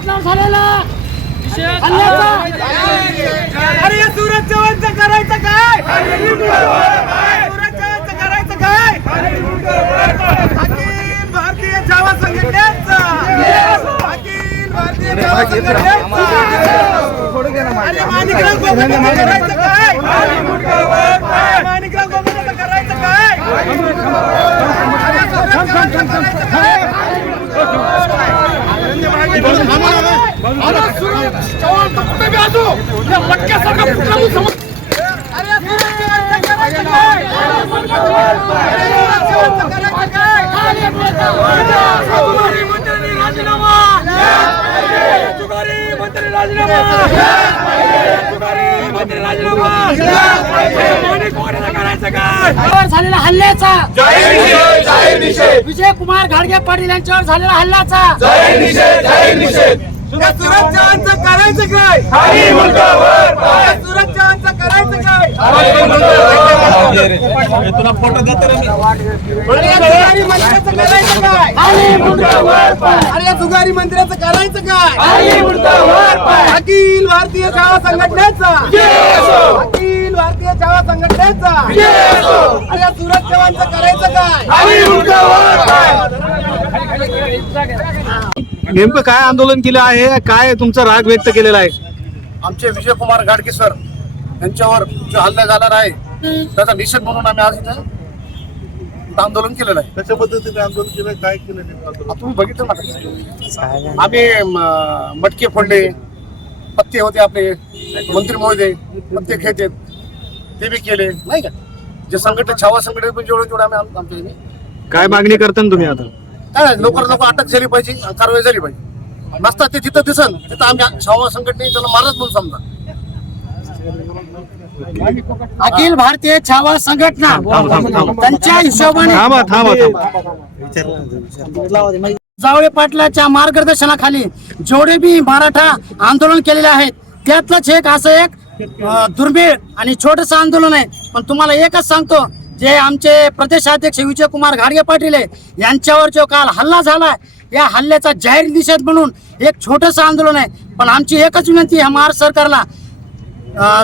पाटलावर झालेला. अरे या सुरज चव्हाणचं करायचं काय? सुरज चव्हाणचं करायचं काय? अखिल भारतीय छावा संघटनेचा. अखिल भारतीय छावा संघटनेचा. अरे माणिकराव करायचं काय माणिकराव गोगोलीचं करायचं काय अरे सुरज चव्हाणचं करायचं काय अरे सुरज चव्हाणचं करायचं काय अरे सुरज चव्हाणचं करायचं काय तुकारी मंत्र्यांनी राजीनामा झालेल्या हल्ल्याचा विजय कुमार घाडगे पाटील यांच्यावर झालेल्या हल्ल्याचा. या सुरज चव्हाणचं करायचं काय? या सुरज चव्हाणचं करायचं काय? करायचं मुंडकं वर पाय. अरे तुकारी मंत्र्याचं करायचं काय. अखिल भारतीय शाळा संघटनेचा. अखिल भारतीय शाळा संघटनेचा. अरे या सुरज चव्हाणचं करायचं काय? नेमकं काय आंदोलन केलं आहे? काय तुमचा राग व्यक्त केलेला आहे? आमचे विजयकुमार गाडगे सर यांच्यावर जो हल्ला झालेला आहे त्याचा निषेध म्हणून आम्ही आज इथं आंदोलन केलेलं आहे. कशा पद्धतीने आंदोलन केलं? काय केलं नेमकं आंदोलन? आता तुम्ही बघितलं ना? आम्ही म, मटके फोडले पत्ते होते आपले मंत्री महोदय पत्ते खेळते ते बी केले नाही का? जे संघटन छावा संघटन पण जेवढे जेवढे आम्ही आम- आमच्या ह्याने काय मागणी करता ना तुम्ही आता? काय लवकर लवकर अटक झाली पाहिजे कारवाई झाली पाहिजे. नसतात ते जिथं दिसन तिथं आम्ही छावा संघटने त्याला मारत म्हणून समजा. अखिल भारतीय छावा संघटना. त्यांच्या हिशोबाने जावळे पाटलाच्या मार्गदर्शनाखाली जेवढे बी मराठा आंदोलन केलेले आहेत. त्यातलंच एक असं एक दुर्मिळ आणि छोटस आंदोलन आहे. पण तुम्हाला एकच सांगतो जे आमचे प्रदेशाध्यक्ष विजयकुमार घाडगे पाटील आहे यांच्यावर जो काल हल्ला झाला या हल्ल्याचा जाहीर निषेध म्हणून एक छोटस आंदोलन आहे. पण आमची एकच विनंती आहे महाराष्ट्र सरकारला.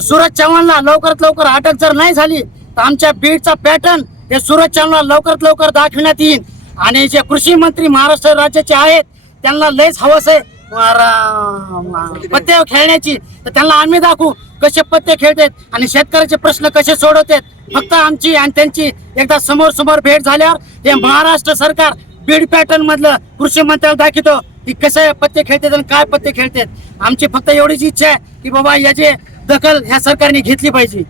सूरज चव्हाणला लवकरात लवकर अटक जर नाही झाली तर आमच्या बीडचा पॅटर्न हे सूरज चव्हाणला लवकरात लवकर दाखविण्यात येईल. आणि जे कृषी मंत्री महाराष्ट्र राज्याचे आहेत त्यांना लयच हवंस आहे. अं, पत्ते खेळण्याची तर त्यांना आम्ही दाखवू कसे पत्ते खेळतात आणि शेतकऱ्याचे प्रश्न कसे सोडवतात. फक्त आमची आणि त्यांची एकदा समोर समोर भेट झाल्यावर हे महाराष्ट्र सरकार बीड पॅटर्न मधलं कृषी मंत्र्याला दाखवतो की कसे पत्ते खेळतात आणि काय पत्ते खेळतात. आमची फक्त एवढीच इच्छा आहे की बाबा याची दखल ह्या सरकारने घेतली पाहिजे.